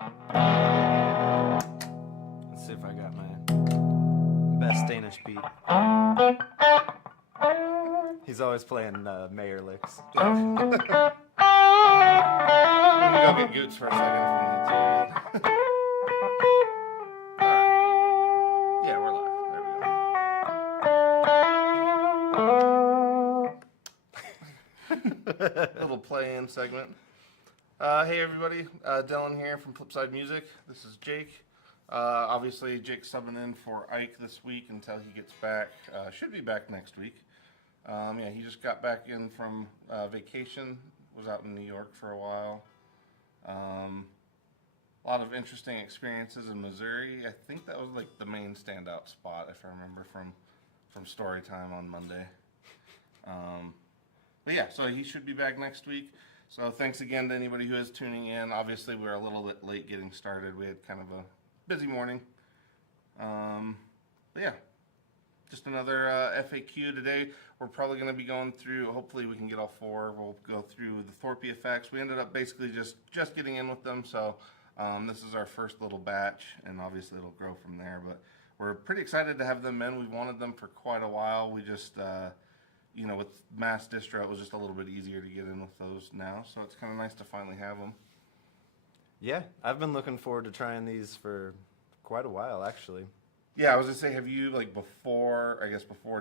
Let's see if I got my best Danish beat. He's always playing Mayor licks. We can go get Goots for a second if we need to. Alright. Yeah, we're live. There we go. Little play-in segment. Hey everybody, Dylan here from Flipside Music. This is Jake. Obviously, Jake's subbing in for Ike this week until he gets back. Should be back next week. Yeah, he just got back in from vacation. Was out in New York for a while. A lot of interesting experiences in Missouri. I think that was like the main standout spot, if I remember from story time on Monday. But yeah, so he should be back next week. So thanks again to anybody who is tuning in. Obviously, we were a little bit late getting started. We had kind of a busy morning. But yeah, just another FAQ today. We're probably going to be going through, hopefully we can get all four. We'll go through the Thorpy effects. We ended up basically just getting in with them. So this is our first little batch, and obviously it'll grow from there. But we're pretty excited to have them in. We've wanted them for quite a while. We just... you know, with mass distro, it was just a little bit easier to get in with those now, so it's kind of nice to finally have them. Yeah, I've been looking forward to trying these for quite a while, actually. Yeah, I was gonna say, have you, like, before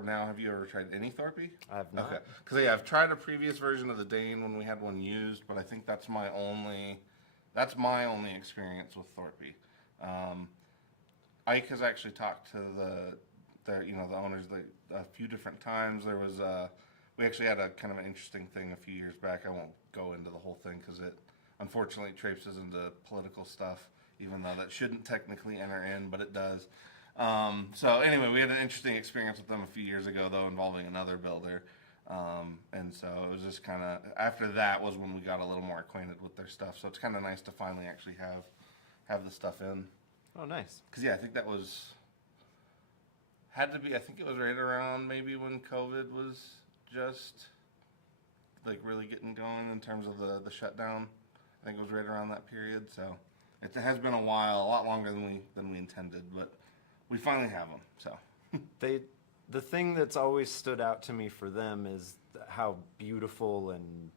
now, have you ever tried any Thorpy? I have not. Okay, because yeah, I've tried a previous version of the Dane when we had one used, but I think that's my only experience with Thorpy. Ike has actually talked to the owners a few different times. There was we actually had a kind of an interesting thing a few years back. I won't go into the whole thing because it unfortunately traipses into political stuff, even though that shouldn't technically enter in, but it does. So anyway, we had an interesting experience with them a few years ago, though, involving another builder. And so it was just kind of, after that was when we got a little more acquainted with their stuff. So it's kind of nice to finally actually have the stuff in. Oh, nice. Because yeah, I think that had to be, I think it was right around maybe when COVID was just like really getting going in terms of the shutdown. I think it was right around that period. So it has been a while, a lot longer than we intended, but we finally have them. So the thing that's always stood out to me for them is how beautiful and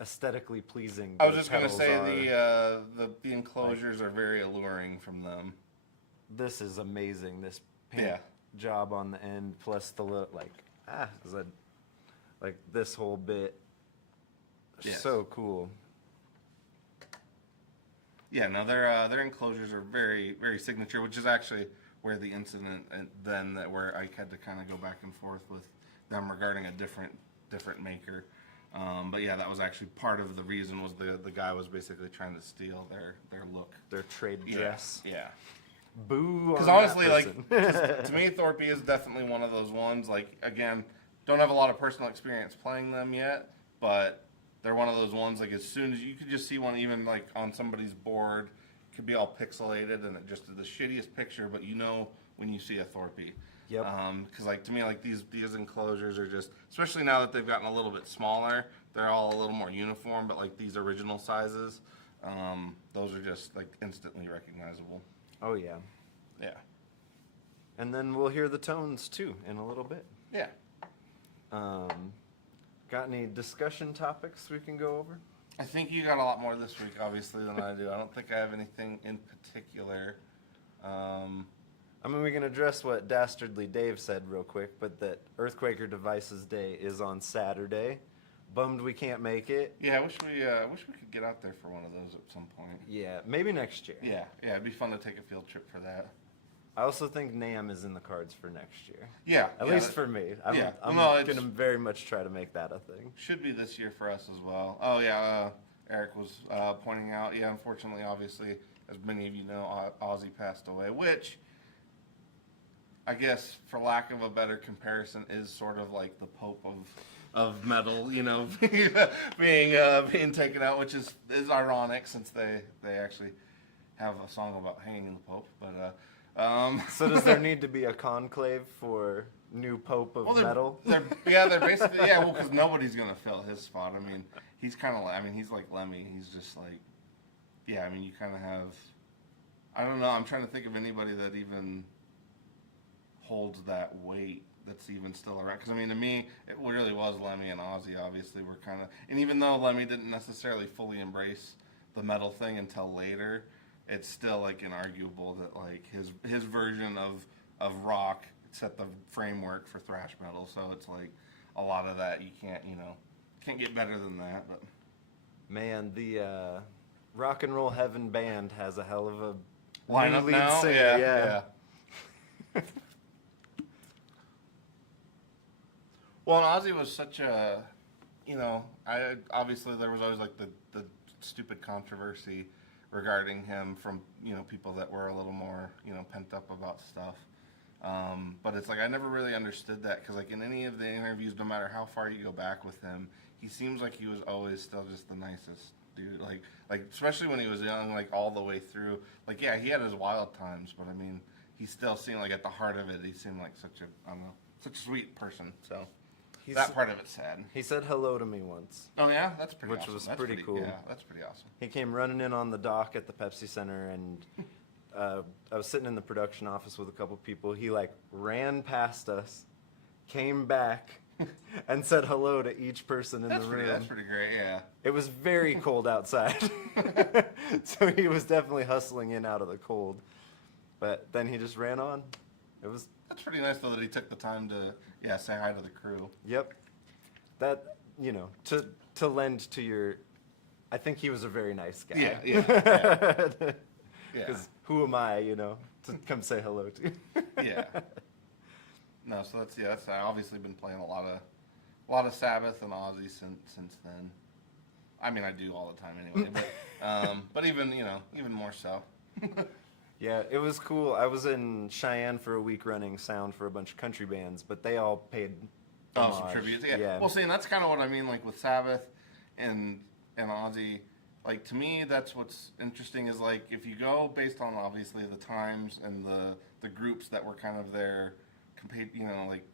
aesthetically pleasing. I was just gonna say the enclosures are very alluring from them. This is amazing. This paint job on the end, plus the look, like this whole bit. Yes. So cool. Yeah, no, their enclosures are very, very signature, which is actually where the incident where Ike had to kind of go back and forth with them regarding a different maker. But yeah, that was actually part of the reason was the guy was basically trying to steal their look, their trade dress. Yeah. Boo. Because honestly, like, to me, Thorpy is definitely one of those ones. Like, again, don't have a lot of personal experience playing them yet, but they're one of those ones. Like, as soon as you could just see one, even like on somebody's board, it could be all pixelated and it just is the shittiest picture. But you know when you see a Thorpy. Yep. Because like to me, like these enclosures are just, especially now that they've gotten a little bit smaller, they're all a little more uniform. But like these original sizes, those are just like instantly recognizable. Oh, yeah. Yeah. And then we'll hear the tones, too, in a little bit. Yeah. Got any discussion topics we can go over? I think you got a lot more this week, obviously, than I do. I don't think I have anything in particular. I mean, we can address what Dastardly Dave said real quick, but that Earthquaker Devices Day is on Saturday. Bummed we can't make it. Yeah, I wish we could get out there for one of those at some point. Yeah, maybe next year. Yeah, it'd be fun to take a field trip for that. I also think NAMM is in the cards for next year. Yeah. At least for me. I'm going to very much try to make that a thing. Should be this year for us as well. Oh, yeah, Eric was pointing out, yeah, unfortunately, obviously, as many of you know, Ozzy passed away, which I guess, for lack of a better comparison, is sort of like the Pope of metal, you know, being taken out, which is ironic since they actually have a song about hanging the Pope. But so does there need to be a conclave for new Pope of metal? They're basically because nobody's gonna fill his spot. I mean, he's kind of he's like Lemmy. He's just like yeah, I mean, you kind of have. I don't know. I'm trying to think of anybody that even holds that weight that's even still around. Because I mean, to me, it really was Lemmy and Ozzy. Obviously, were kind of. And even though Lemmy didn't necessarily fully embrace the metal thing until later, it's still like inarguable that like his version of rock set the framework for thrash metal. So it's like a lot of that you can't get better than that. But Man, the Rock and Roll Heaven band has a hell of a lineup new lead now, singer. yeah. Well, and Ozzy was such a, obviously there was always like the stupid controversy regarding him from people that were a little more pent up about stuff. But it's like I never really understood that because like in any of the interviews, no matter how far you go back with him, he seems like he was always still just the nicest dude. Like especially when he was young, like all the way through. Like yeah, he had his wild times, but I mean, he still seemed like at the heart of it, he seemed like such a sweet person. So that part of it's sad. He said hello to me once. Oh yeah, that's pretty. Which awesome. was That's pretty cool. Yeah, that's pretty awesome. He came running in on the dock at the Pepsi Center, and I was sitting in the production office with a couple people. He like ran past us, came back, and said hello to each person in the room. That's pretty great. Yeah. It was very cold outside, so he was definitely hustling in out of the cold. But then he just ran on. It was. That's pretty nice though that he took the time to say hi to the crew. Yep. That to lend to your. I think he was a very nice guy. Yeah. Because who am I, to come say hello to? Yeah. No, so that's I've obviously been playing a lot of Sabbath and Ozzy since then. I mean, I do all the time anyway, but even more so. Yeah, it was cool. I was in Cheyenne for a week running sound for a bunch of country bands, but they all paid some homage. tributes. Yeah. Well, see, and that's kind of what I mean, like with Sabbath and Ozzy. Like to me, that's what's interesting is like if you go based on obviously the times and the groups that were kind of their, like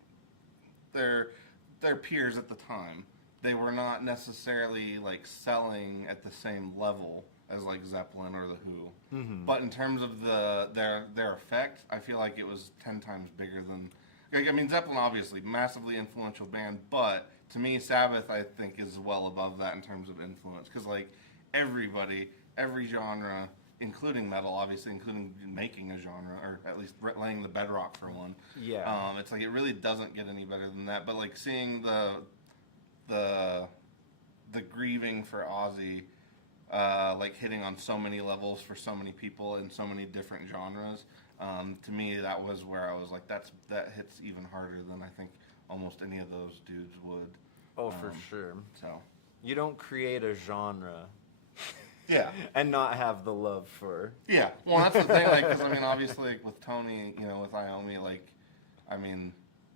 their peers at the time, they were not necessarily like selling at the same level as like Zeppelin or the Who. Mm-hmm. But in terms of their effect, I feel like it was 10 times bigger than. Like, I mean, Zeppelin obviously massively influential band, but to me, Sabbath I think is well above that in terms of influence because like. Everybody, every genre, including metal, obviously, including making a genre, or at least laying the bedrock for one. Yeah. It's like it really doesn't get any better than that. But like seeing the grieving for Ozzy, like hitting on so many levels for so many people in so many different genres. To me, that was where I was like, that hits even harder than I think almost any of those dudes would. Oh, for sure. So you don't create a genre. Yeah. And not have the love for. Yeah. Well, that's the thing. Like, because I mean, obviously, like, with Tony, with Iommi, like, I mean,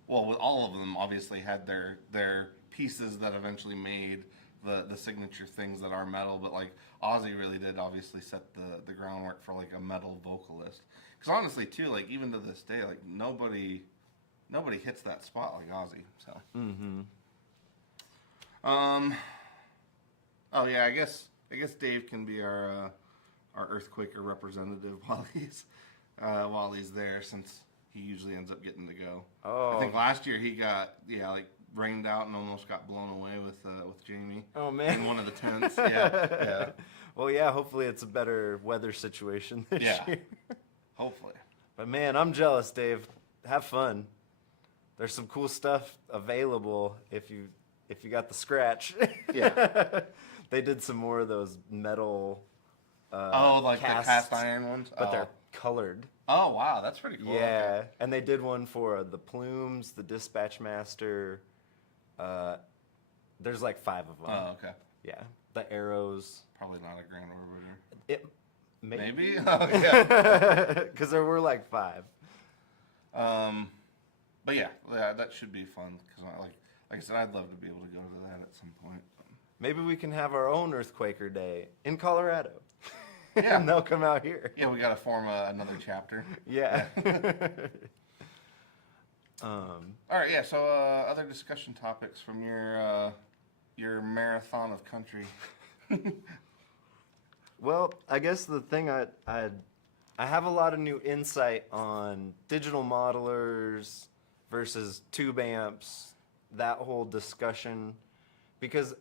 well, with all of them, obviously had their pieces that eventually made the signature things that are metal. But like, Ozzy really did obviously set the groundwork for like a metal vocalist. Because honestly, too, like even to this day, like nobody hits that spot like Ozzy. So. Mm-hmm. Oh yeah, I guess Dave can be our Earthquaker representative while he's there, since he usually ends up getting to go. Oh. I think last year he got rained out and almost got blown away with Jamie. Oh man. In one of the tents. Yeah. Well, yeah. Hopefully, it's a better weather situation this year. Hopefully. But man, I'm jealous, Dave. Have fun. There's some cool stuff available if you got the scratch. Yeah. They did some more of those metal. Like the cast iron ones, but they're colored. Oh wow, that's pretty cool. Yeah, okay. and they did one for the Plumes, the Dispatch Master. There's like 5 of them. Oh okay. Yeah, the Arrows. Probably not a Grand Orbiter. It maybe. Oh yeah. Because there were like 5. But yeah, that should be fun. Because like I said, I'd love to be able to go to that at some point. Maybe we can have our own Earthquaker Day in Colorado. Yeah. And they'll come out here. Yeah, we got to form another chapter. Yeah. All right, yeah, so other discussion topics from your marathon of country. Well, I guess the thing I have a lot of new insight on digital modelers versus tube amps, that whole discussion, because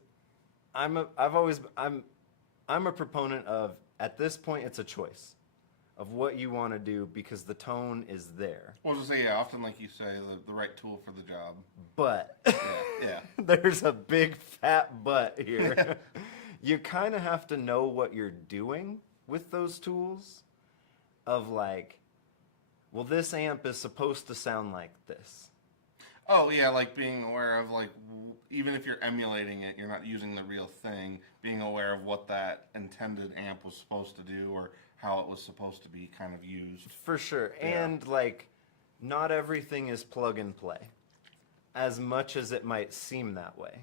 I'm a proponent of, at this point it's a choice of what you want to do because the tone is there. Well, just say, yeah, often, like you say, the right tool for the job. But Yeah. there's a big fat but here. You kind of have to know what you're doing with those tools of like, well, this amp is supposed to sound like this. Oh, yeah, like being aware of, like, even if you're emulating it, you're not using the real thing, being aware of what that intended amp was supposed to do or how it was supposed to be kind of used. For sure. Yeah. And like, not everything is plug and play, as much as it might seem that way.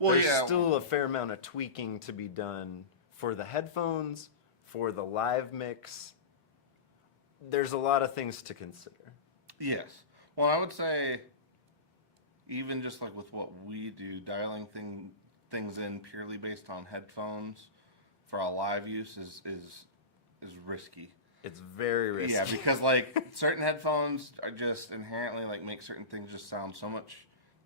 Well, There's yeah. still a fair amount of tweaking to be done for the headphones, for the live mix. There's a lot of things to consider. Yes. Well, I would say, even just like with what we do, dialing things in purely based on headphones for a live use is risky. It's very risky. Yeah, because like certain headphones are just inherently like make certain things just sound so much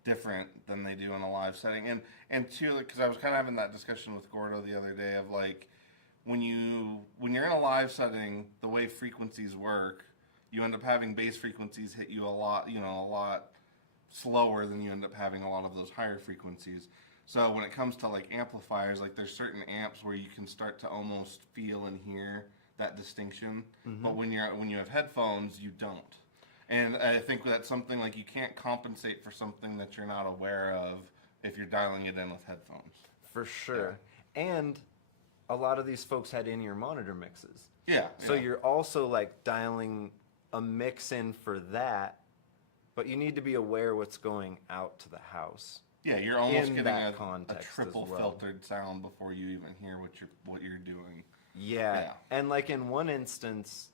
different than they do in a live setting. And two, because I was kind of having that discussion with Gordo the other day of like when you're in a live setting, the way frequencies work, you end up having bass frequencies hit you a lot slower than you end up having a lot of those higher frequencies. So when it comes to like amplifiers, like there's certain amps where you can start to almost feel and hear that distinction. Mm-hmm. But when you have headphones, you don't. And I think that's something like you can't compensate for something that you're not aware of if you're dialing it in with headphones. For sure. Yeah. And a lot of these folks had in-ear monitor mixes. Yeah. So you're also like dialing a mix in for that, but you need to be aware what's going out to the house. Yeah, you're almost getting a context triple as well. filtered sound before you even hear what you're doing. Yeah. And like in one instance,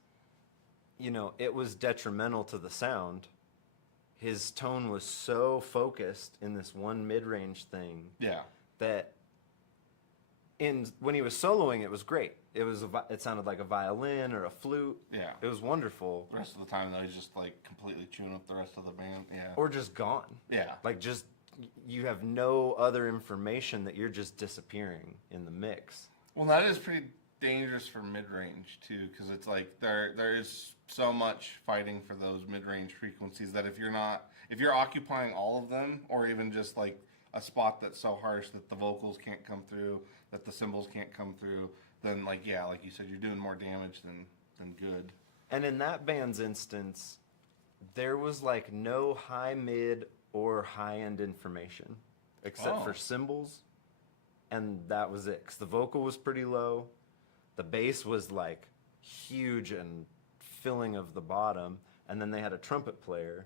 it was detrimental to the sound. His tone was so focused in this one mid-range thing. Yeah. That when he was soloing, it was great. It sounded like a violin or a flute. Yeah. It was wonderful. The rest of the time, though, he's just like completely chewing up the rest of the band. Yeah. Or just gone. Yeah. Like just, you have no other information that you're just disappearing in the mix. Well, that is pretty dangerous for mid-range too, because it's like there is so much fighting for those mid-range frequencies that if you're occupying all of them, or even just like a spot that's so harsh that the vocals can't come through, that the cymbals can't come through, then like you said, you're doing more damage than good. And in that band's instance, there was like no high, mid, or high-end information except for cymbals, and that was it. 'Cause the vocal was pretty low, the bass was like huge and filling of the bottom, and then they had a trumpet player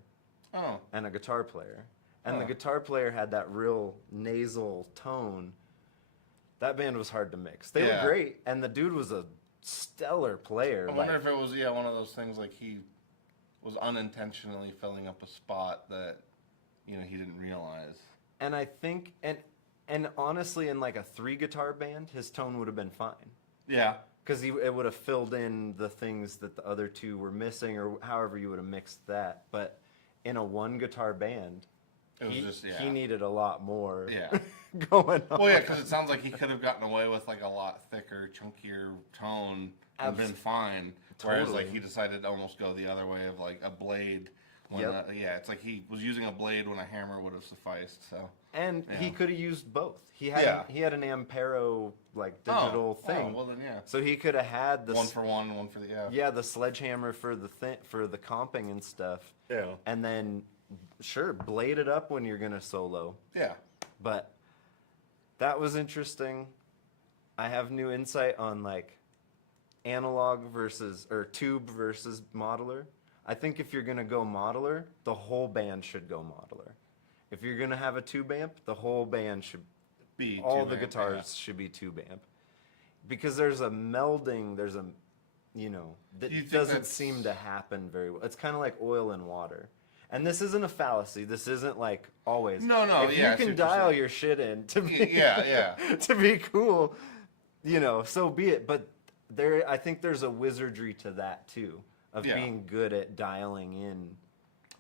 and a guitar player. And the guitar player had that real nasal tone. That band was hard to mix. They were great, and the dude was a stellar player. I wonder if it was one of those things like he was unintentionally filling up a spot that he didn't realize. And I think and honestly, in like a 3-guitar band, his tone would have been fine. Yeah. Because it would have filled in the things that the other two were missing, or however you would have mixed that. But in a 1-guitar band, he needed a lot more going on. Well, yeah, because it sounds like he could have gotten away with like a lot thicker, chunkier tone and been fine. Whereas like he decided to almost go the other way of like a blade. When, it's like he was using a blade when a hammer would have sufficed. So. And he could have used both. He had an Ampero like digital thing. Oh, well then So he could have had the one for one, one for the the sledgehammer for the comping and stuff. Yeah. And then blade it up when you're gonna solo. Yeah. But that was interesting. I have new insight on like analog or tube versus modeler. I think if you're gonna go modeler, the whole band should go modeler. If you're gonna have a tube amp, the whole band should be all the guitars should be tube amp, because there's a melding. There's a that doesn't seem to happen very well. It's kind of like oil and water. And this isn't a fallacy. This isn't like always. No. If you can dial your shit in to be to to be cool, you know, so be it. But I think there's a wizardry to that too, of Yeah. being good at dialing in.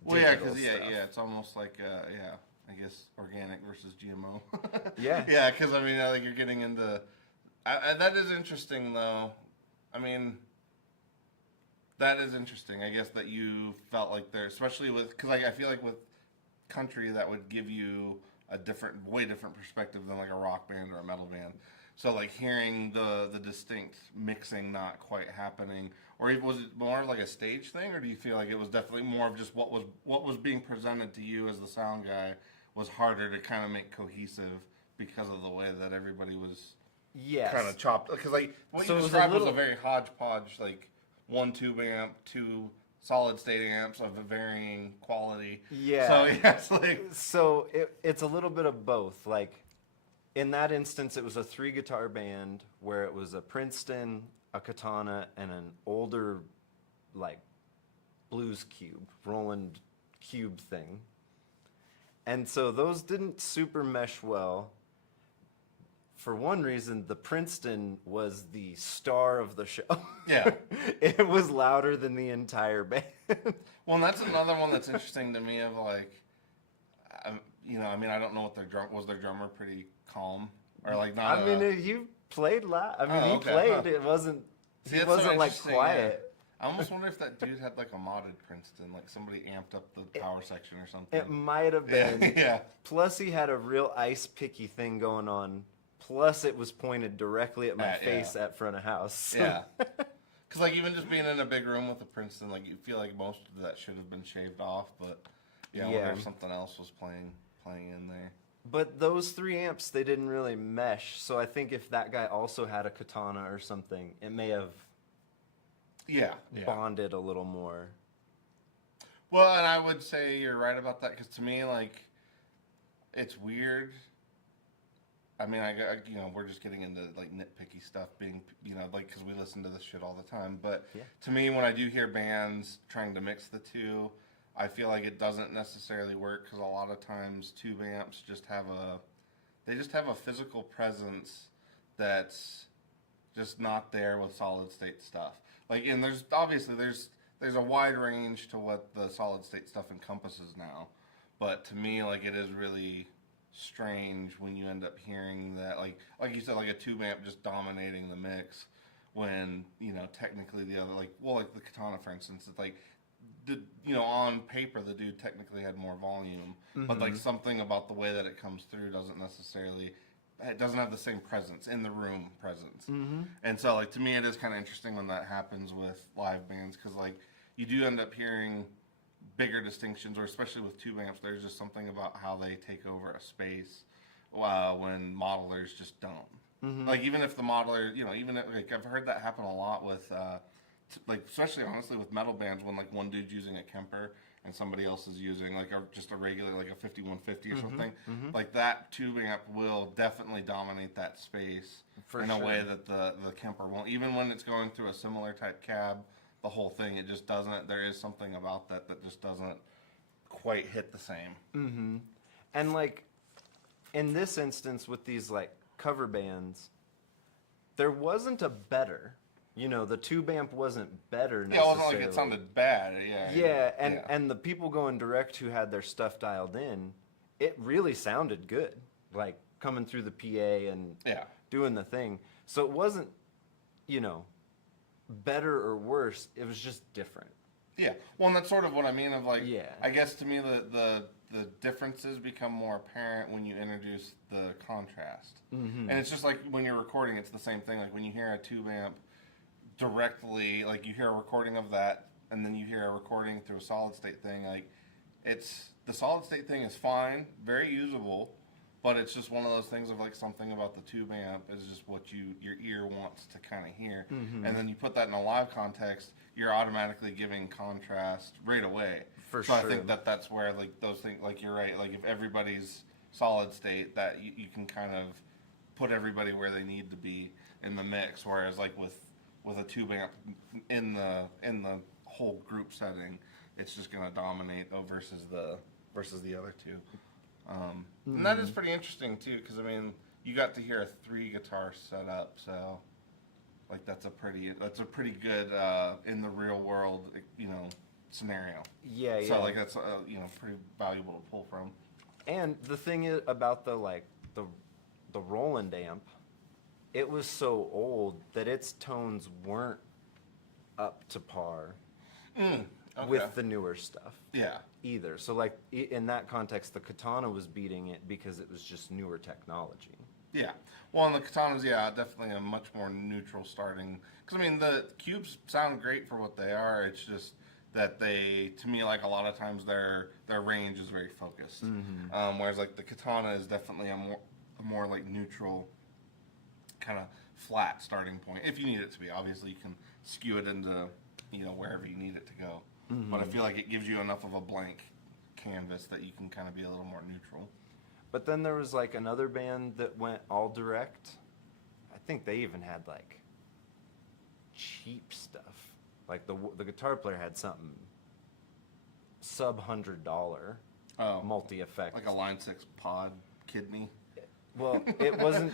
Well, yeah, digital because stuff. it's almost like I guess organic versus GMO. Yeah. Yeah, because I mean, like you're getting into. That is interesting, though. I mean, that is interesting. I guess that you felt like there, especially with, because I feel like with country that would give you a way different perspective than like a rock band or a metal band. So like hearing the distinct mixing not quite happening, or was it more like a stage thing, or do you feel like it was definitely more of just what was being presented to you as the sound guy was harder to kind of make cohesive because of the way that everybody was Yes. kind of chopped? Because like what So it you was a described was little- a very hodgepodge, like one tube amp, two solid state amps of a varying quality. Yeah. So yeah, it's like So it's a little bit of both. Like in that instance, it was a 3-guitar band where it was a Princeton, a Katana, and an older, like, blues cube, Roland cube thing. And so those didn't super mesh well. For one reason, the Princeton was the star of the show. Yeah. It was louder than the entire band. well, and that's another one that's interesting to me. Of like, I mean, I don't know what their drummer pretty calm or like not. I mean, you played loud. I mean, Oh, he okay, played. huh. It wasn't. See, He that's so wasn't like interesting, quiet. I almost wonder if that dude had like a modded Princeton, like somebody amped up the power section or something. It might have yeah, been. yeah, Plus, he had a real ice picky thing going on. Plus, it was pointed directly at my Yeah. face at front of house. yeah. Because like even just being in a big room with a Princeton, like you feel like most of that should have been shaved off, but yeah, I wonder Yeah. if something else was playing in there. But those 3 amps, they didn't really mesh. So I think if that guy also had a Katana or something, it may have Yeah, bonded a little more. Well, and I would say you're right about that because to me, like, it's weird. I mean, we're just getting into like nitpicky stuff, being, like, because we listen to this shit all the time. But Yeah. to me, when I do hear bands trying to mix the two, I feel like it doesn't necessarily work because a lot of times tube amps just have a physical presence that's just not there with solid state stuff. Like, and there's obviously there's a wide range to what the solid state stuff encompasses now, but to me, like, it is really strange when you end up hearing that, like you said, like a tube amp just dominating the mix when technically the other, like the Katana, for instance, it's like on paper the dude technically had more volume, but like something about the way that it comes through doesn't necessarily. It doesn't have the same presence in the room presence. And so, like, to me, it is kind of interesting when that happens with live bands because, like, you do end up hearing bigger distinctions, or especially with tube amps, there's just something about how they take over a space when modelers just don't. Like, even if the modeler, like, I've heard that happen a lot with, like, especially honestly with metal bands when, like, one dude's using a Kemper and somebody else is using like just a regular, like a 5150 or something, like that tube amp will definitely dominate that space in a way that the Kemper won't. Even when it's going through a similar type cab, the whole thing, it just doesn't. There is something about that just doesn't quite hit the same. And like in this instance with these like cover bands, there wasn't a better. The tube amp wasn't better Yeah, it necessarily. wasn't like it sounded bad. Yeah, and the people going direct who had their stuff dialed in, it really sounded good. Like coming through the PA and doing the thing. So it wasn't, better or worse. It was just different. Yeah. Well, and that's sort of what I mean of like, Yeah. I guess to me the differences become more apparent when you introduce the contrast. And it's just like when you're recording, it's the same thing. Like when you hear a tube amp directly, like you hear a recording of that and then you hear a recording through a solid state thing, like the solid state thing is fine, very usable, but it's just one of those things of like something about the tube amp is just what your ear wants to kind of hear. And then you put that in a live context, you're automatically giving contrast right away. For so sure. I think that's where like those things, like you're right, like if everybody's solid state, that you can kind of put everybody where they need to be in the mix, whereas like with a tube amp in the whole group setting, it's just going to dominate versus the other two. And that is pretty interesting too, because I mean, you got to hear a 3 guitar setup, so like that's a pretty good in the real world, scenario. Yeah, So yeah. like that's pretty valuable to pull from. And the thing is about the Roland amp, it was so old that its tones weren't up to par Okay. with the newer stuff Yeah. either. So like in that context, the Katana was beating it because it was just newer technology. Yeah. Well, and the Katanas, definitely a much more neutral starting. Because, I mean, the cubes sound great for what they are. It's just that they, to me, like a lot of times their range is very focused. Whereas, like, the Katana is definitely a more like, neutral, kind of flat starting point. If you need it to be. Obviously, you can skew it into, wherever you need it to go. But I feel like it gives you enough of a blank canvas that you can kind of be a little more neutral. But then there was like another band that went all direct. I think they even had like cheap stuff. Like the guitar player had something sub $100 multi effect. Like a Line 6 pod kidney. Well, it wasn't.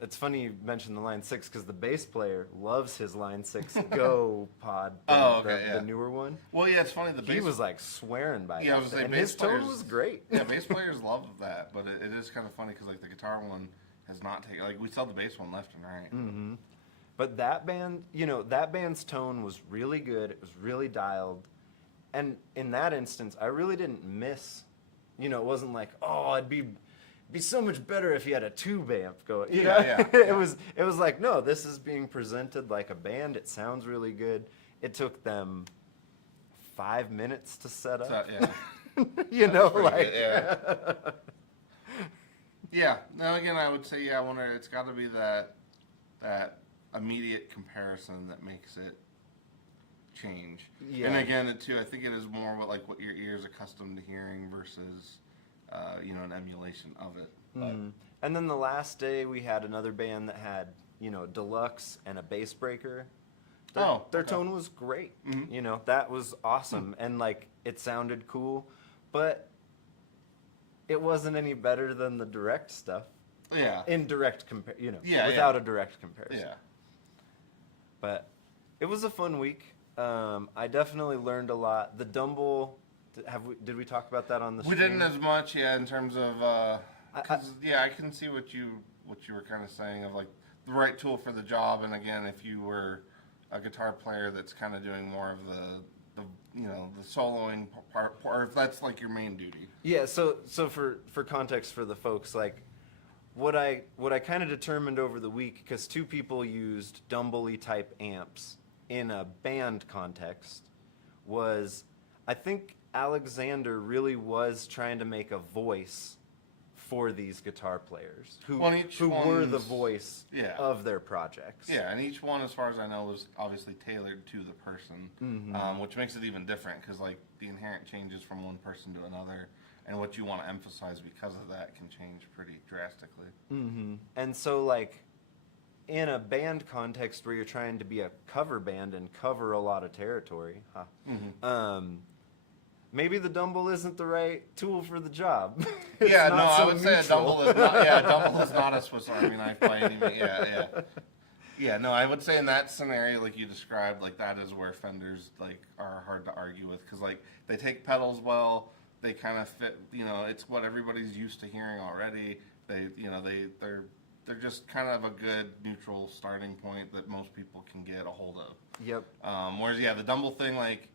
It's funny you mentioned the Line 6 because the bass player loves his Line 6 Go pod. The newer one. Well, yeah, it's funny. He was like swearing by I that. was gonna say, And his tone was great. Yeah, bass players love that, but it is kind of funny because like the guitar one has not taken. Like we sell the bass one left and right. Mm-hmm. But that band, that band's tone was really good. It was really dialed, and in that instance, I really didn't miss. It wasn't like, oh, it'd be so much better if you had a tube amp going. Yeah. It was like, no, this is being presented like a band. It sounds really good. It took them 5 minutes to set up. So, yeah. Good, yeah. Yeah. Now again, I would say, I wonder. It's got to be that immediate comparison that makes it change. Yeah. And again, too, I think it is more what your ear is accustomed to hearing versus, an emulation of it. Mm. And then the last day we had another band that had, deluxe and a bass breaker. Their tone was great. Mm-hmm. That was awesome. And like it sounded cool, but it wasn't any better than the direct stuff. Yeah. In direct without a direct comparison. Yeah. But it was a fun week. I definitely learned a lot. The Dumble, did we talk about that on the stream? We didn't as much, in terms of, I can see what you were kind of saying of like the right tool for the job. And again, if you were a guitar player that's kind of doing more of the soloing part, or if that's like your main duty. Yeah. So for context for the folks, like what I kind of determined over the week, because 2 people used Dumble-y type amps in a band context, was I think Alexander really was trying to make a voice for these guitar players who were the voice of their projects. Yeah, and each one, as far as I know, was obviously tailored to the person, which makes it even different because like the inherent changes from one person to another, and what you want to emphasize because of that can change pretty drastically. Mm-hmm. And so like in a band context where you're trying to be a cover band and cover a lot of territory, maybe the Dumble isn't the right tool for the job. I would say a Dumble is not. Yeah, a Dumble is not a Swiss Army knife by any means. Yeah. No, I would say in that scenario, like you described, like that is where Fenders like are hard to argue with because like they take pedals well, they kind of fit. It's what everybody's used to hearing already. They're just kind of a good neutral starting point that most people can get a hold of. Yep. Whereas the Dumble thing, like.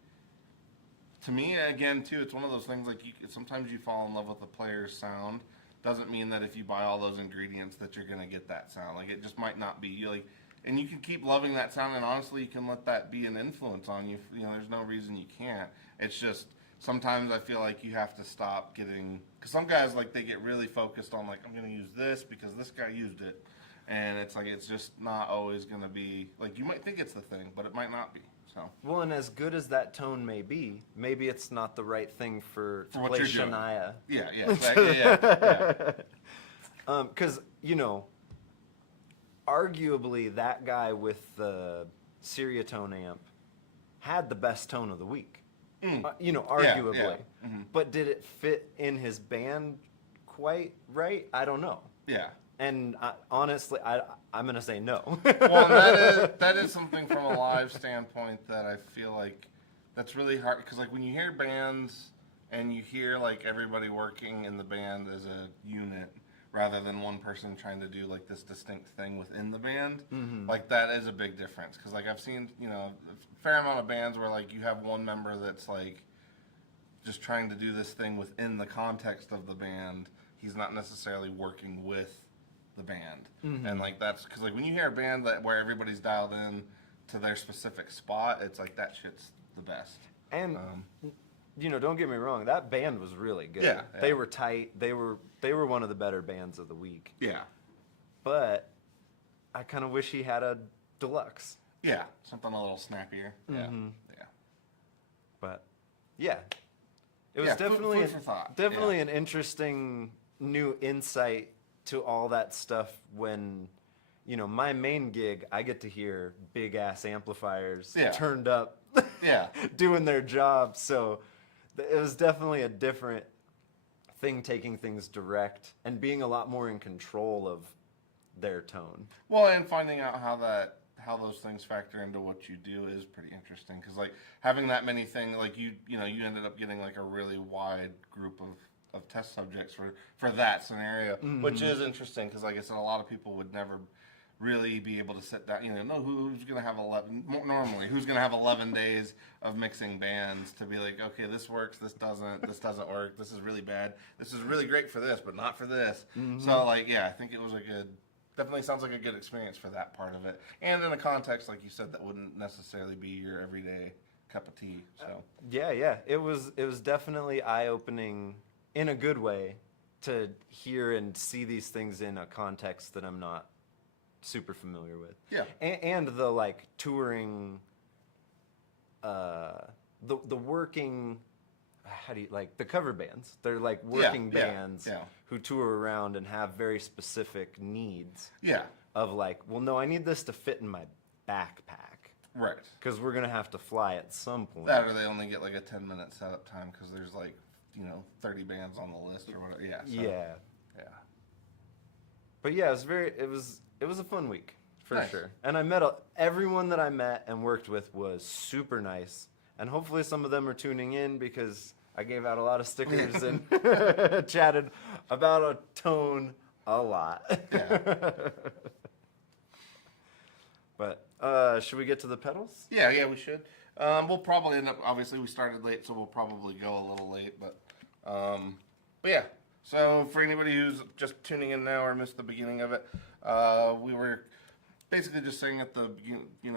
To me, again, too, it's one of those things like sometimes you fall in love with the player's sound. Doesn't mean that if you buy all those ingredients that you're gonna get that sound. Like it just might not be like, and you can keep loving that sound. And honestly, you can let that be an influence on you. There's no reason you can't. It's just sometimes I feel like you have to stop getting because some guys like they get really focused on like I'm gonna use this because this guy used it, and it's like it's just not always gonna be like you might think it's the thing, but it might not be. So. Well, and as good as that tone may be, maybe it's not the right thing to play Shania. Yeah, exactly. Because, arguably that guy with the Seriatone amp had the best tone of the week. Arguably. Yeah. Mm-hmm. But did it fit in his band quite right. I don't know. Yeah. And honestly, I'm gonna say no. Well, that is something from a live standpoint that I feel like that's really hard, because like when you hear bands and you hear like everybody working in the band as a unit rather than one person trying to do like this distinct thing within the band, like that is a big difference. Because like I've seen, you know, a fair amount of bands where like you have one member that's like just trying to do this thing within the context of the band. He's not necessarily working with the band. And like that's because like when you hear a band that where everybody's dialed in to their specific spot, it's like that shit's the best. And you know, don't get me wrong, that band was really good. Yeah, They were tight. They were one of the better bands of the week. Yeah. But I kind of wish he had a deluxe. Yeah, something a little snappier. Yeah. Yeah. But yeah, it was Yeah, definitely food for thought. definitely an interesting new insight to all that stuff. When, you know, my main gig, I get to hear big ass amplifiers turned up, Yeah. doing their job. So it was definitely a different thing, taking things direct and being a lot more in control of their tone. Well, and finding out how those things factor into what you do is pretty interesting, because like having that many things, like you know you ended up getting like a really wide group of test subjects for that scenario, which is interesting, because like I said, a lot of people would never really be able to sit down, you know who's going to have 11 normally who's going to have 11 days of mixing bands to be like, okay, this works, this doesn't work, this is really bad, this is really great for this but not for this. So like, yeah, I think it was definitely sounds like a good experience for that part of it, and in a context like you said that wouldn't necessarily be your everyday cup of tea. So Yeah, it was definitely eye-opening in a good way to hear and see these things in a context that I'm not super familiar with. Yeah. And the like touring, the working, how do you, like the cover bands? They're like working bands who tour around and have very specific needs. Yeah. Of like, well, no, I need this to fit in my backpack. Right. Because we're gonna have to fly at some point. That, or they only get like a 10-minute setup time because there's like, you know, 30 bands on the list or whatever. Yeah. So, yeah. But yeah, it was a fun week for sure. And I met everyone that I met and worked with was super nice. And hopefully some of them are tuning in, because I gave out a lot of stickers and chatted about a tone a lot. Yeah. But should we get to the pedals? Yeah, we should. We'll probably end up, obviously we started late, so we'll probably go a little late, but yeah. So for anybody who's just tuning in now or missed the beginning of it, we were basically just saying at the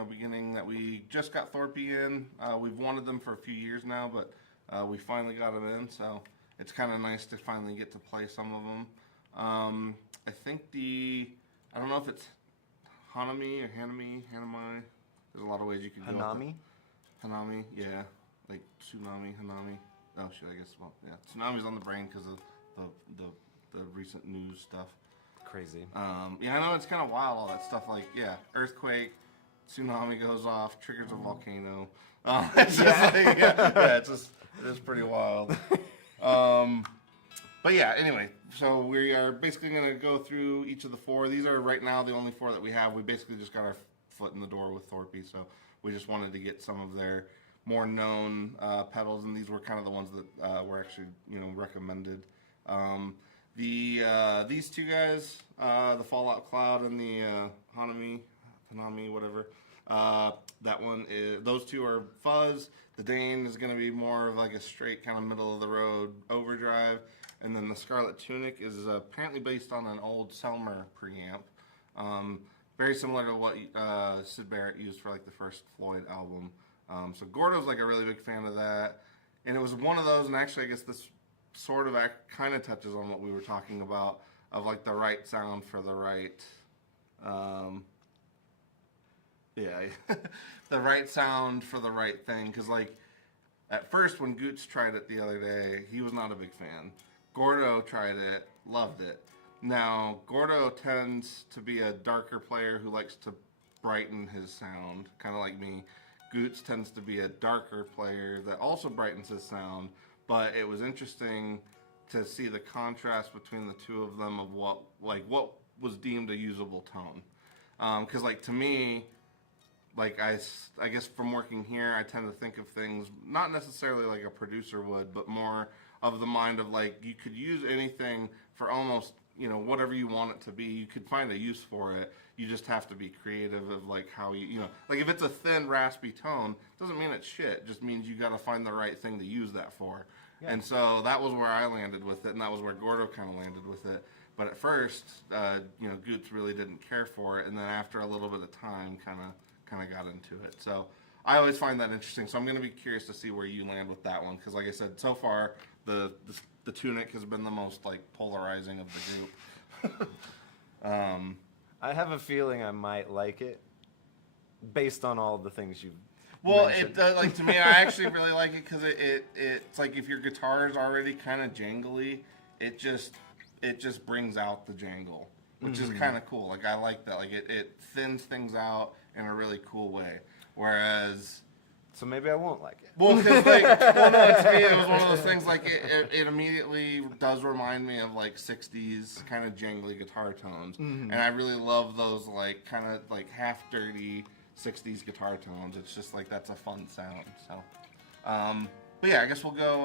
beginning that we just got Thorpy in. We've wanted them for a few years now, but we finally got them in, so it's kind of nice to finally get to play some of them. I think I don't know if it's Hanami or Hanami. There's a lot of ways you can go. Hanami, yeah, like tsunami, Hanami. Oh shit, I guess. Well, yeah, tsunami's on the brain because of the recent news stuff. Crazy. Yeah, I know, it's kind of wild, all that stuff. Like, yeah, earthquake, tsunami goes off, triggers a volcano. It's just like, it is pretty wild. But yeah, anyway, so we are basically going to go through each of the four. These are right now the only four that we have. We basically just got our foot in the door with Thorpy, so we just wanted to get some of their more known pedals, and these were kind of the ones that were actually recommended. These two guys, the Fallout Cloud and the Hanami, whatever. That one is, those two are fuzz. The Dane is going to be more of like a straight kind of middle of the road overdrive, and then the Scarlet Tunic is apparently based on an old Selmer preamp, very similar to what Sid Barrett used for like the first Floyd album. So Gordo's like a really big fan of that, and it was one of those. And actually, I guess this sort of kind of touches on what we were talking about, of like the right sound for the right, the right sound for the right thing. Because like at first when Goots tried it the other day, he was not a big fan. Gordo tried it, loved it. Now Gordo tends to be a darker player who likes to brighten his sound, kind of like me. Goots tends to be a darker player that also brightens his sound. But it was interesting to see the contrast between the two of them of what was deemed a usable tone. Because like to me, like I guess from working here, I tend to think of things not necessarily like a producer would, but more of the mind of like you could use anything for almost, you know, whatever you want it to be. You could find a use for it. You just have to be creative of like how you know, like if it's a thin raspy tone, doesn't mean it's shit. It just means you got to find the right thing to use that for. Yeah. And so that was where I landed with it, and that was where Gordo kind of landed with it. But at first, you know, Goots really didn't care for it, and then after a little bit of time, kind of got into it. So I always find that interesting. So I'm going to be curious to see where you land with that one, because like I said, so far the tunic has been the most like polarizing of the group. I have a feeling I might like it, based on all the things you've Well, mentioned. it does, like to me, I actually really like it because it's like if your guitar is already kind of jangly, it just brings out the jangle, which is kind of cool. Like I like that. Like it thins things out in a really cool way. Whereas, so maybe I won't like it. well, because like, well, no, to me, it was one of those things. Like it immediately does remind me of like '60s kind of jangly guitar tones, and I really love those like kind of like half dirty '60s guitar tones. It's just like that's a fun sound. So, but yeah, I guess we'll go.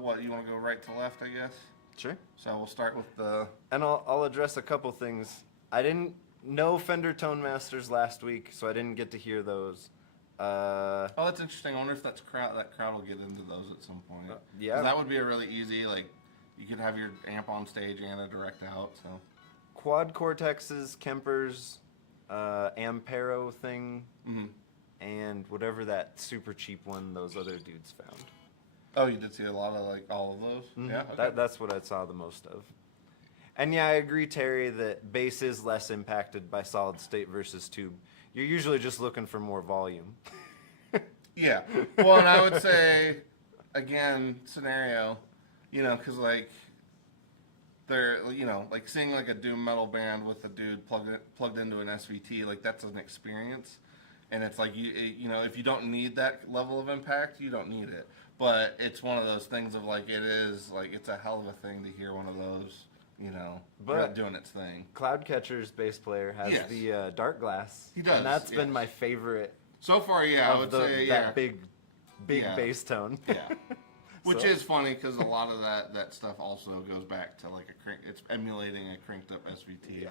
What you want to go right to left? I guess. Sure. So we'll start with the. And I'll address a couple things. I didn't know Fender Tone Masters last week, so I didn't get to hear those. Oh, that's interesting. I wonder if that crowd will get into those at some point. Yeah. 'Cause that would be a really easy, like, you could have your amp on stage and a direct out, so. Quad Cortexes, Kempers, Ampero thing, and whatever that super cheap one those other dudes found. Oh, you did see a lot of, like, all of those? Yeah, okay. That's what I saw the most of. And yeah, I agree, Terry, that bass is less impacted by solid state versus tube. You're usually just looking for more volume. Yeah. Well, and I would say, again, scenario, you know, because, like, they're, you know, like seeing, like, a doom metal band with a dude plugged into an SVT, like, that's an experience. And it's like, you know, if you don't need that level of impact, you don't need it. But it's one of those things of, like, it is, like, it's a hell of a thing to hear one of those, you know, doing its thing. Cloudcatcher's bass player has the dark glass. He does. And that's been my favorite. So far, yeah, I would say, yeah. That big bass tone. Yeah. Which is funny because a lot of that stuff also goes back to like it's emulating a cranked up SVT.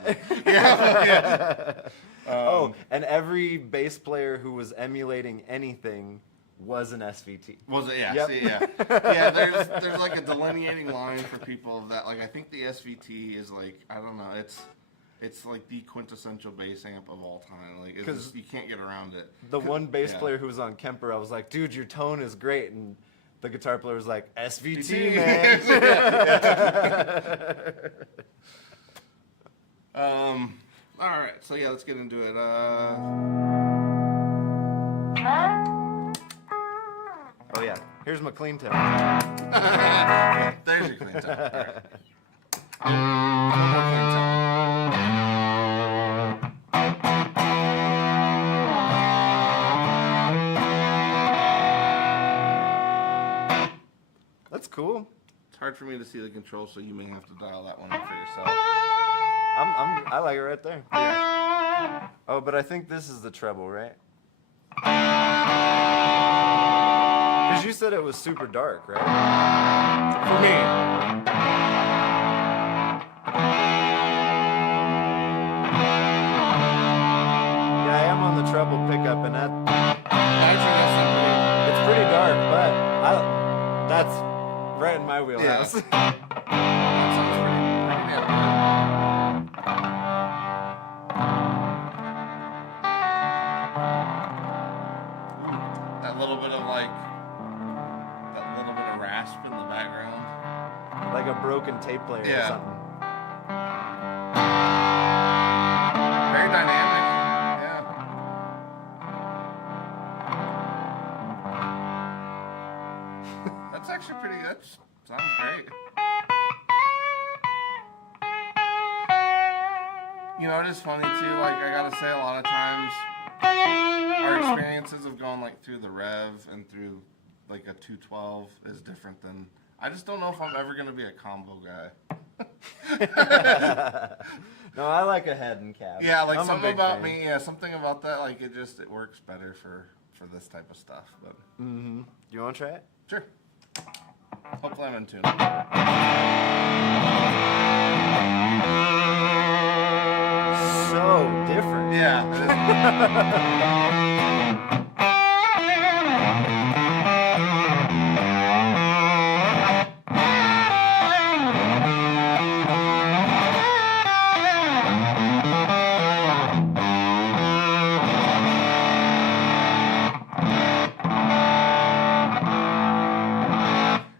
Yeah. And every bass player who was emulating anything was an SVT. Was it? Yeah. Yep. See, yeah. Yeah. There's like a delineating line for people of that. Like I think the SVT is like I don't know. It's like the quintessential bass amp of all time. Like you can't get around it. The one bass player who was on Kemper, I was like, dude, your tone is great, and the guitar player was like, SVT, man. All right, so yeah, let's get into it. Oh yeah, here's my clean tone. There's your clean tone. All right. One more clean tone. That's cool. It's hard for me to see the control, so you may have to dial that one up for yourself. I like it right there. Yeah. Oh, but I think this is the treble, right? Because you said it was super dark, right? For me. Yeah, I am on the treble pickup, and it's pretty dark, but that's right in my wheelhouse. Yeah. That sounds pretty damn good. That little bit of rasp in the background. Like a broken tape player or something. Very dynamic. Yeah. That's actually pretty good. Sounds great. You know, it is funny too, like I gotta say a lot of times our experiences of going like through the Rev and through like a 212 is different than I just don't know if I'm ever gonna be a combo guy. No, I like a head and cab. Yeah, like I'm a something big about fan. me. Yeah, something about that. Like it works better for this type of stuff. But You want to try it? sure. Hopefully I'm in tune. So different. Yeah.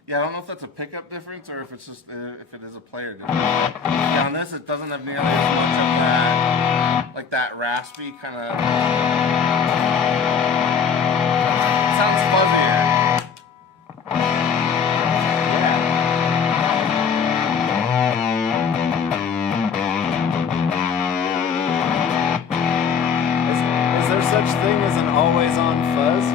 Yeah, I don't know if that's a pickup difference or if it's just if it is a player difference. Yeah, on this, it doesn't have nearly as much of that, like that raspy kind of. Sounds fuzzier. Is there such thing as an always-on fuzz?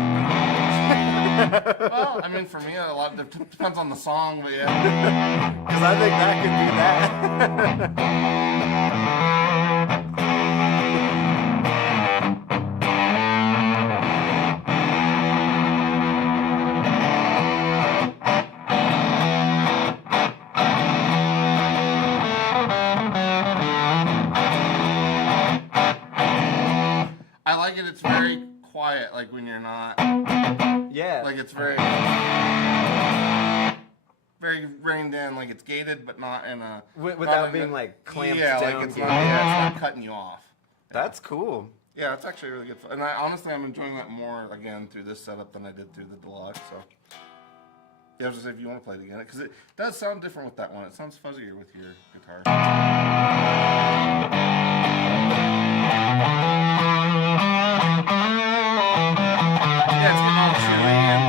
Well, I mean, for me, a lot depends on the song, but yeah. Because I think that could be that. I like it. It's very quiet, like when you're not. Yeah. Like it's very reined in. Like it's gated, but not in a. Without being like clamped yeah, down. like it's not cutting you off. That's cool. Yeah, it's actually really good fun. And honestly, I'm enjoying that more again through this setup than I did through the deluxe. So, yeah, I was just say if you want to play it again, because it does sound different with that one. It sounds fuzzier with your guitar. Yeah, it's getting all chewy and.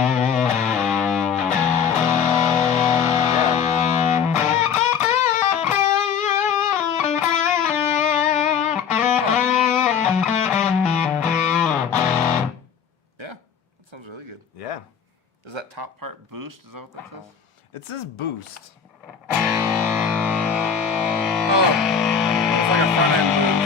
Yeah, that sounds really good. Yeah. Is that top part boost? Is that what that says? It says boost. Oh, it's like a front end boost.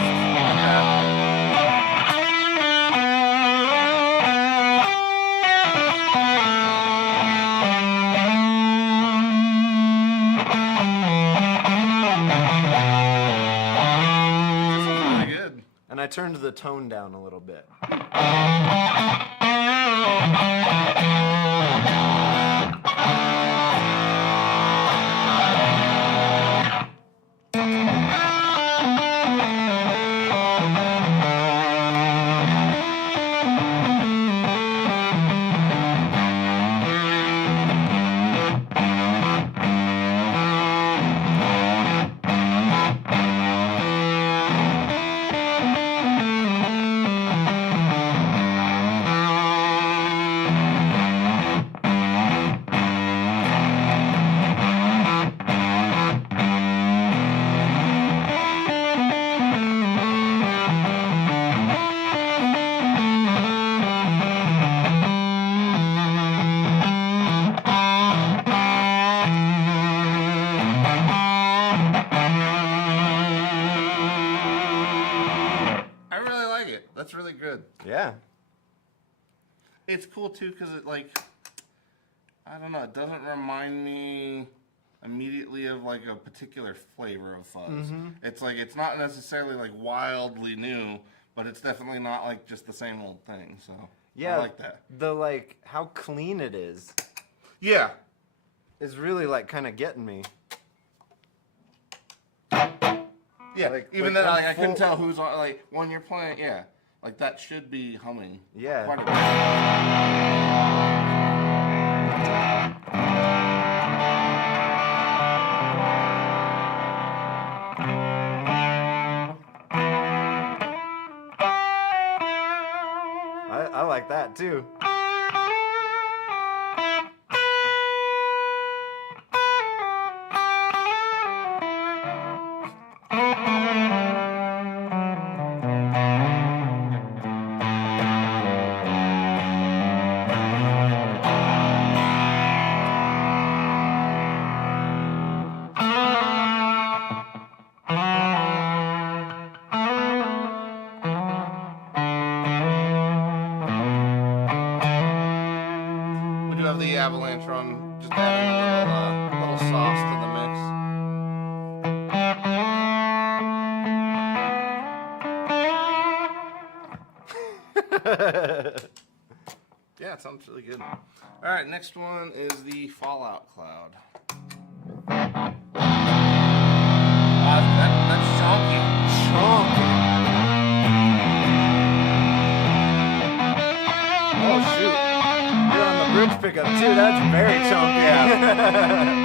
This is really good. And I turned the tone down a little bit. I really like it. That's really good. Yeah. It's cool too because it like, I don't know, it doesn't remind me immediately of like a particular flavor of fuzz. It's like, it's not necessarily like wildly new, but it's definitely not like just the same old thing. So Yeah. I like that. The like how clean it is Yeah. really like kind of getting me. Yeah. Like- Even like then, I'm I couldn't full- tell who's on, like when you're playing. Yeah. Like that should be humming. Yeah. Quite a bit. I like that too. do have the Avalanche run, just adding a little sauce to the mix. Yeah, it sounds really good. All right, next one is the Fallout Cloud. That's chonky. Chonky. Oh shoot! You're on the bridge pickup too. That's very chunky. Yeah.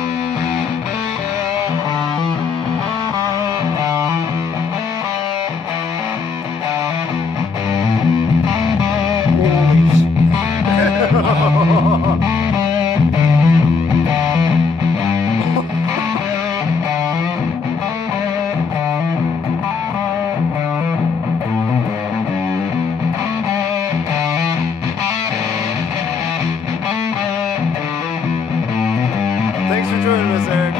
Thanks for joining us, Eric.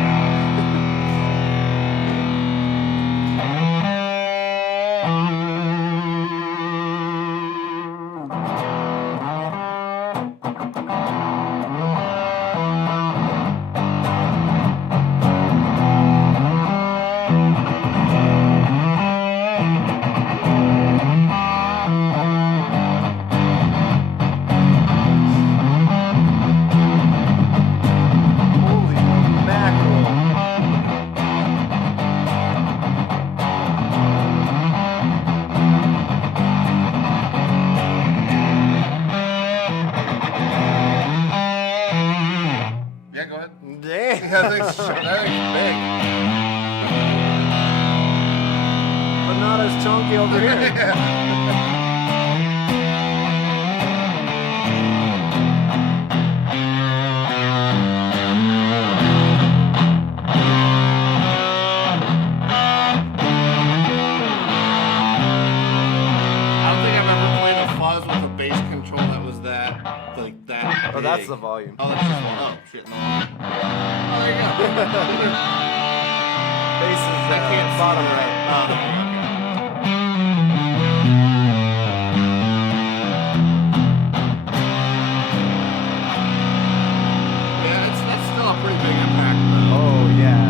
Holy mackerel. Yeah, go ahead. Damn. Yeah, that thing's big. But not as chunky over here. I don't think I've ever played a fuzz with a bass control that was that Oh, that's big. the volume. Oh, that's just one. Oh, shit, no. Oh, there you go. Bass is I can't see bottom that. right. Okay. Yeah, that's still a pretty big impact, though. Oh yeah.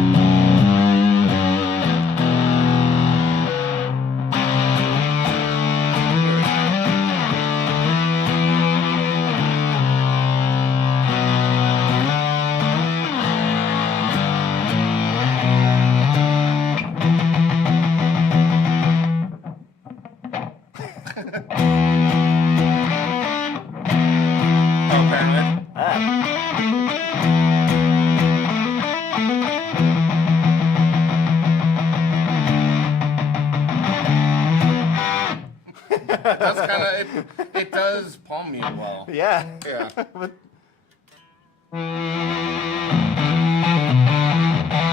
Oh, pyramid. Ah. That's kind of it does palm mute well. Yeah. Yeah. But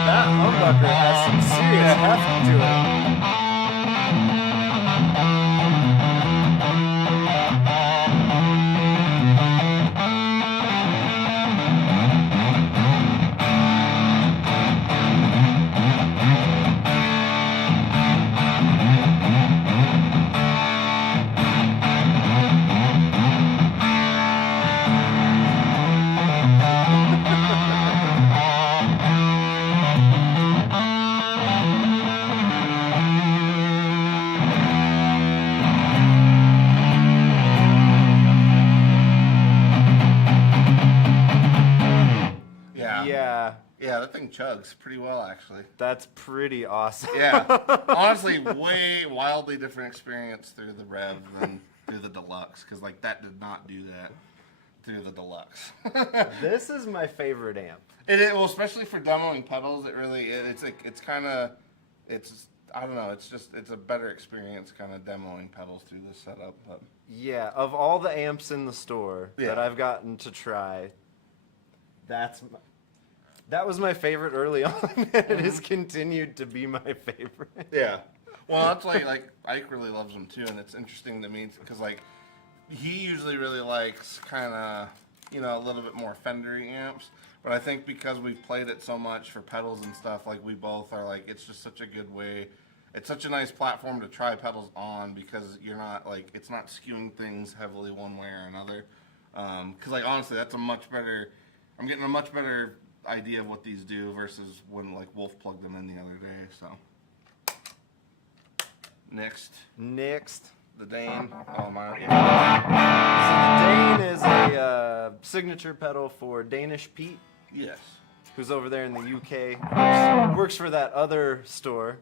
that humbucker has some serious heft to it. Yeah, that thing chugs pretty well, actually. That's pretty awesome. Yeah. Honestly, way wildly different experience through the Rev than through the Deluxe, because, like, that did not do that through the Deluxe. This is my favorite amp. Well, especially for demoing pedals, I don't know, it's a better experience kind of demoing pedals through this setup. But Yeah, of all the amps in the store Yeah. that I've gotten to try, that was my favorite early on, and it has continued to be my favorite. yeah. Well, that's like Ike really loves them too, and it's interesting to me because like he usually really likes kind of a little bit more Fendery amps, but I think because we've played it so much for pedals and stuff, like we both are like it's just such a good way. It's such a nice platform to try pedals on because you're not it's not skewing things heavily one way or another. Because like honestly, that's a much better. I'm getting a much better idea of what these do versus when like Wolf plugged them in the other day. So next, the Dane. Oh my. So the Dane is a signature pedal for Danish Pete, Yes. who's over there in the UK. Works for that other store.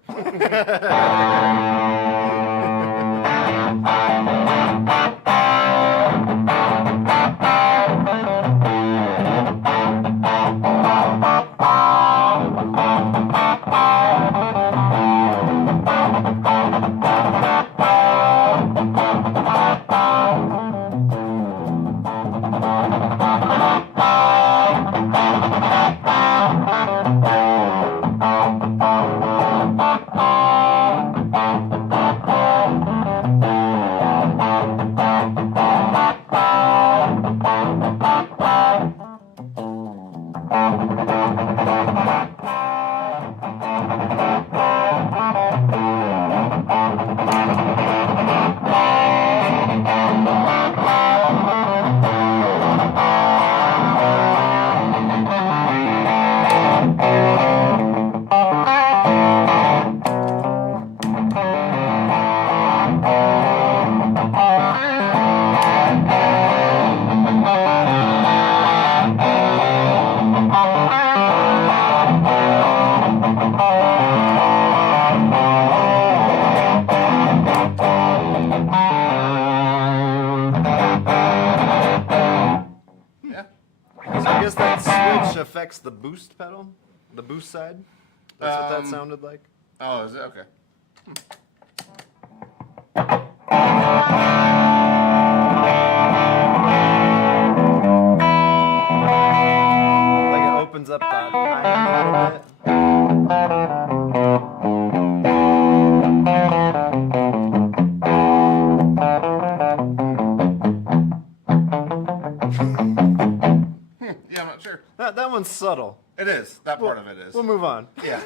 Yeah. So I guess that switch affects the boost pedal, the boost side. That's what that sounded like. Oh, is it okay? Like it opens up the high end a little bit. Yeah, I'm not sure. That one's subtle. It is. That part of it is. We'll move on. Yeah.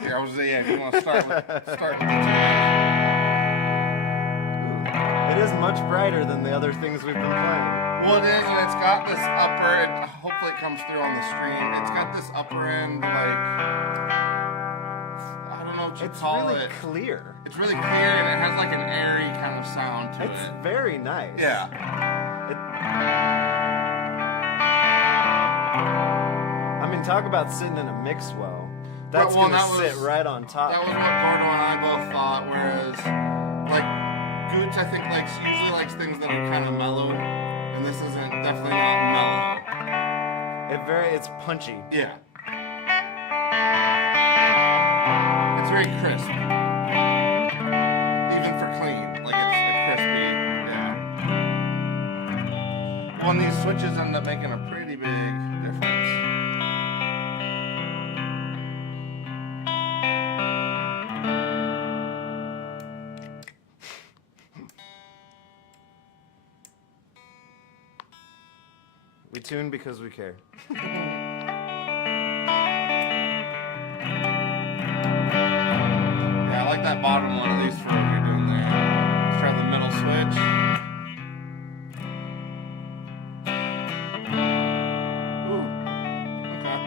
Here, I was yeah. You want to start with the It is much brighter than the other things we've been playing. Well, it is, and it's got this upper. Hopefully, it comes through on the stream. It's got this upper end, like I don't know what you It's call really it. clear. It's really clear, and it has like an airy kind of sound to It's it. very nice. Yeah. I mean, talk about sitting in a mix well. That's Well, gonna that sit was- right on top. That was what Gordo and I both thought. Whereas, like Gooch, I think usually likes things that are kind of mellow, and this isn't definitely not mellow. It's punchy. Yeah. It's very crisp. Even for clean. Like it's crispy. Yeah. Well, and these switches end up making a pretty big difference. We tune because we care. Yeah, I like that bottom one, at least for what you're doing there. Let's try the middle switch. Ooh, okay.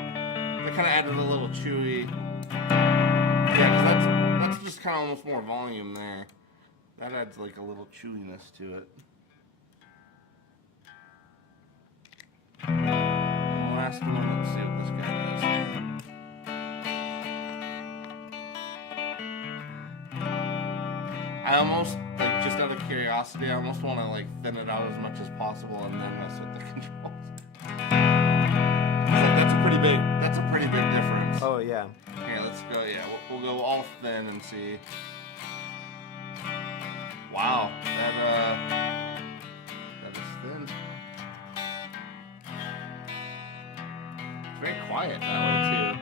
That kind of added a little chewy. Yeah, because that's just kind of almost more volume there. That adds like a little chewiness to it. Last one, let's see what this guy does. I almost, like, just out of curiosity, I almost want to, like, thin it out as much as possible and then mess with the controls. Like, that's a pretty big difference. Oh yeah. Okay, let's go, yeah, we'll go all thin and see. Wow, that is thin. It's very quiet that way, too.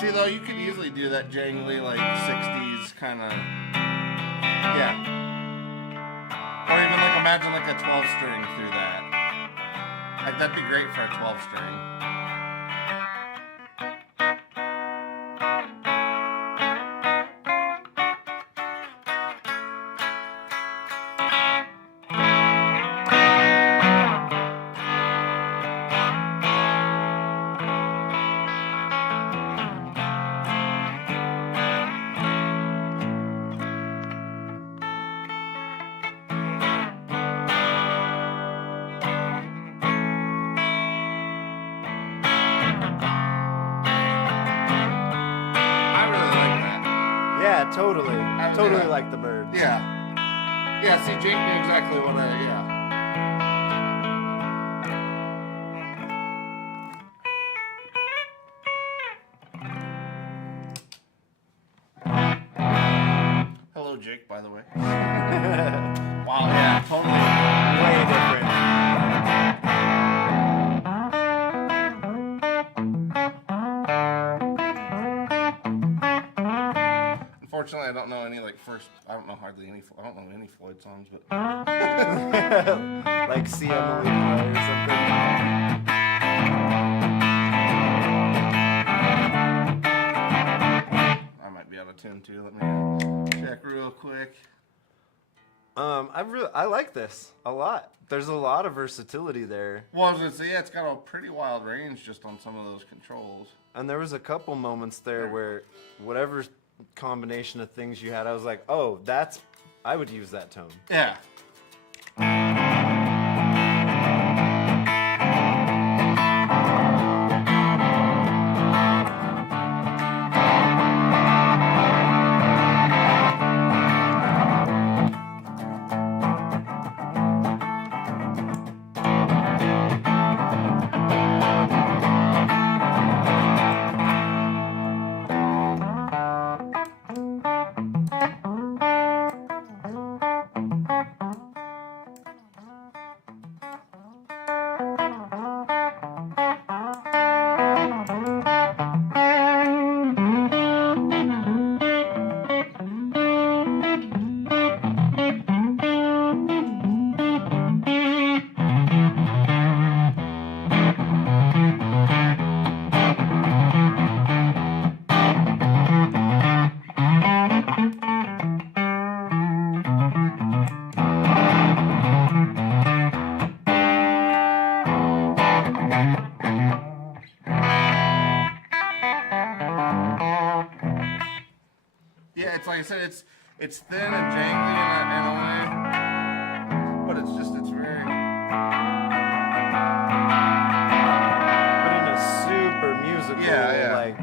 See, though, you could easily do that jangly, like, 60s kind of... Yeah. Or even, like, imagine, like, a 12-string through that. Like, that'd be great for a 12-string. Totally yeah. like the Birds. Yeah, see, Jake knew exactly what yeah. Hello, Jake, by the way. Wow, yeah, totally. Way different. Unfortunately, I don't know any I don't know hardly any. I don't know any Floyd songs, but Like See Emily Play or something. I might be out of tune too. Let me check real quick. I like this a lot. There's a lot of versatility there. Well, I was gonna say, yeah, it's got a pretty wild range just on some of those controls. And there was a couple moments there where whatever combination of things you had, I was like, oh, I would use that tone. Yeah. Yeah, it's like I said, it's thin and jangly in a way, but it's very. But in a super musical, Yeah. like.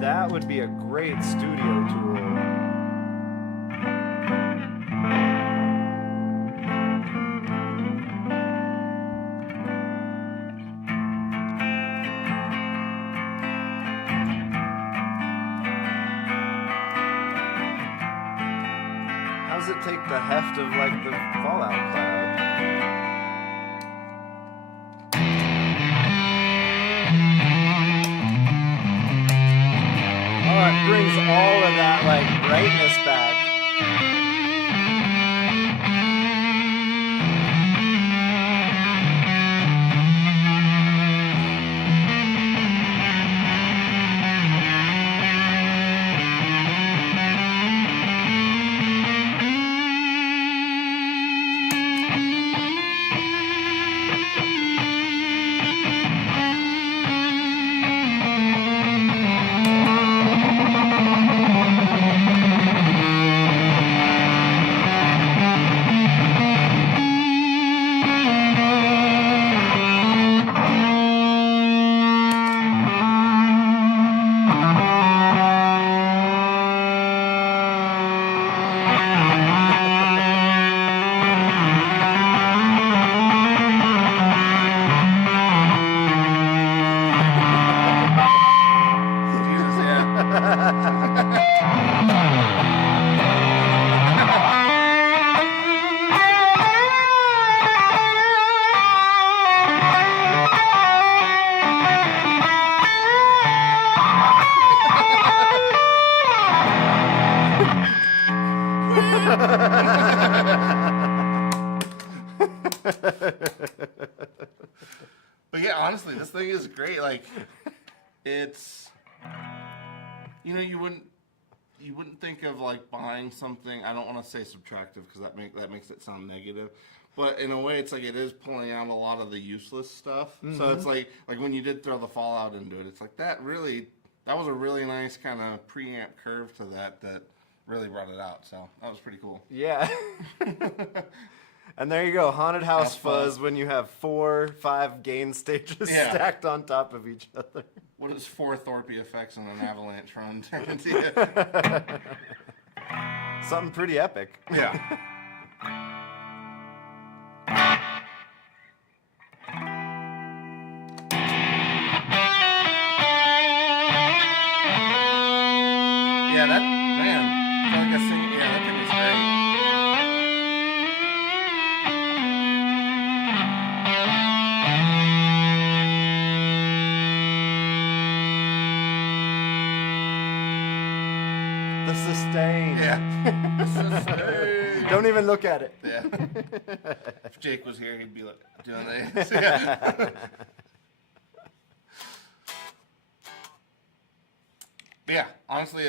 That would be a great studio tool. How does it take the heft of like the Fallout Cloud? Oh, it brings all of that like brightness back. Jesus, yeah. But yeah, honestly, this thing is great. Like, it's, you wouldn't think of like buying something. I don't want to say subtractive because that makes it sound negative. But in a way, it's like it is pulling out a lot of the useless stuff. Mm-hmm. So it's like when you did throw the Fallout into it, it's like that was a really nice kind of preamp curve to that really brought it out. So that was pretty cool. Yeah. And there you go, haunted house House fuzz. fuzz when you have 4, 5 gain stages Yeah. stacked on top of each other. What does 4 Thorpy effects on an avalanche run turn into? Something pretty epic. Yeah. Yeah, that man. I feel like I sing. Yeah, that thing is great. The sustain. Yeah. Don't even look at it. Yeah. If Jake was here, he'd be like doing this. Yeah. But yeah, honestly,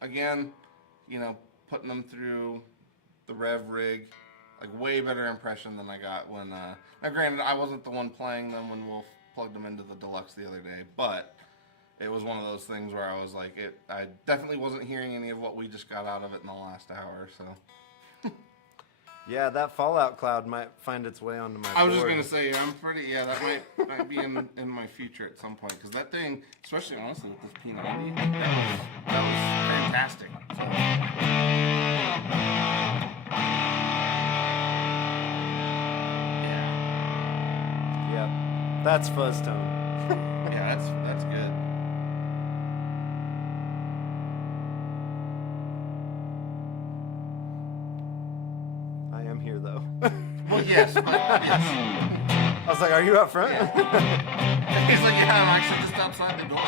again, you know, putting them through the Rev rig, like way better impression than I got when. Now, granted, I wasn't the one playing them when Wolf plugged them into the deluxe the other day, but it was one of those things where I was like, I definitely wasn't hearing any of what we just got out of it in the last hour. So Yeah, that Fallout cloud might find its way onto my board. I was just gonna say, I'm pretty. Yeah, that might be in my future at some point because that thing, especially honestly with this P90, that was fantastic. So. Yeah, Yep. That's fuzz tone. yeah, that's good. I am here though. Well, yes, but yes. I was like, are you up front? Yeah. He's like, yeah, I'm actually just outside the door.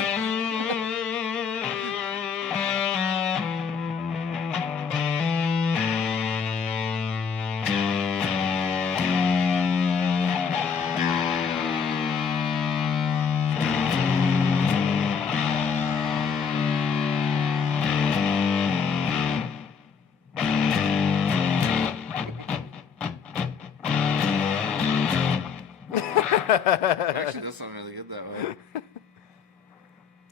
Actually, does sound really good that way.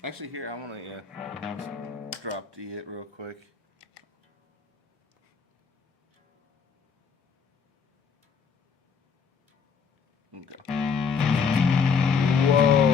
Actually, here, I want to drop D it real quick. Okay. Whoa.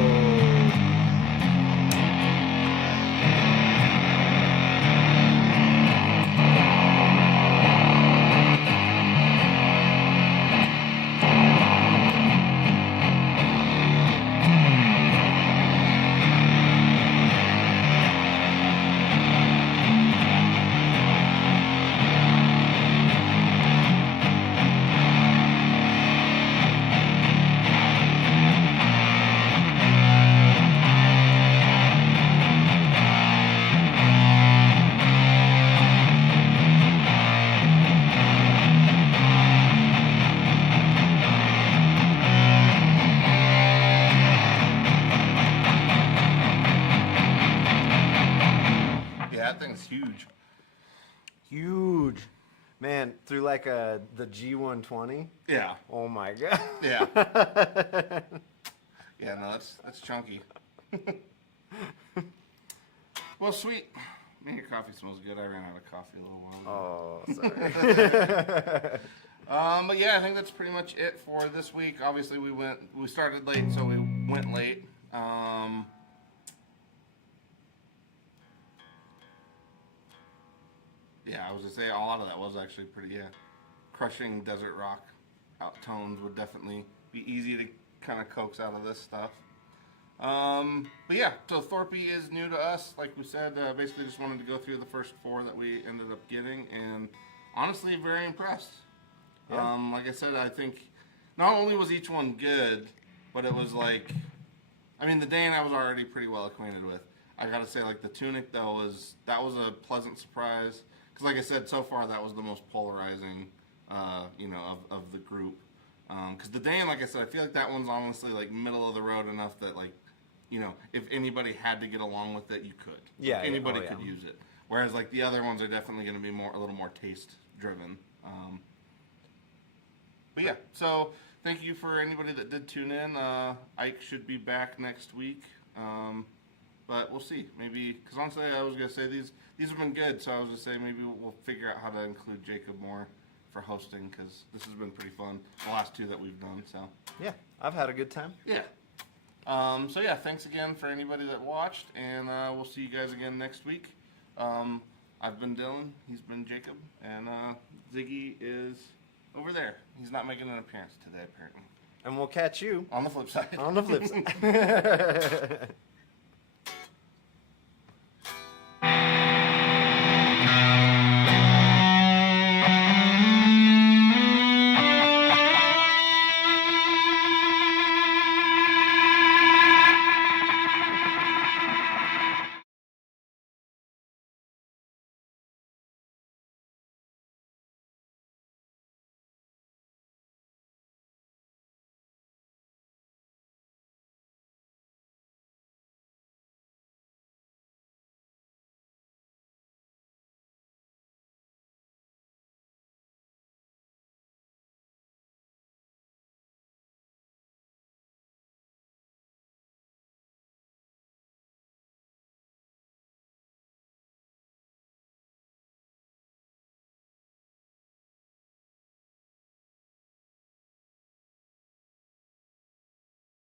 Yeah, that thing's huge. Huge. Man, through like the G120. Yeah. Oh my god. Yeah. Yeah, no, that's chunky. Well, sweet. Man, your coffee smells good. I ran out of coffee a little while ago. Oh, sorry. But yeah, I think that's pretty much it for this week. Obviously, we started late, so we went late. Yeah, I was gonna say a lot of that was actually pretty. Yeah, crushing desert rock out tones would definitely be easy to kind of coax out of this stuff. But yeah, so Thorpy is new to us. Like we said, basically just wanted to go through the first 4 that we ended up getting, and honestly, very impressed. Yeah. Like I said, I think not only was each one good, but it was like, I mean, the Dane I was already pretty well acquainted with. I gotta say, like the Tunic though was a pleasant surprise. Because like I said, so far that was the most polarizing, of the group. Because the Dane, like I said, I feel like that one's honestly like middle of the road enough that like, if anybody had to get along with it, you could. Yeah, Like, anybody yeah. could use it. Whereas like the other ones are definitely going to be a little more taste driven. But yeah, so thank you for anybody that did tune in. Ike should be back next week. But we'll see. Maybe, because honestly, I was going to say these have been good, so I was going to say maybe we'll figure out how to include Jacob more for hosting, because this has been pretty fun. The last 2 that we've done, so. Yeah, I've had a good time. Yeah. So yeah, thanks again for anybody that watched, and we'll see you guys again next week. I've been Dylan, he's been Jacob, and Ziggy is over there. He's not making an appearance today, apparently. And we'll catch you On the flip side. on the flip side.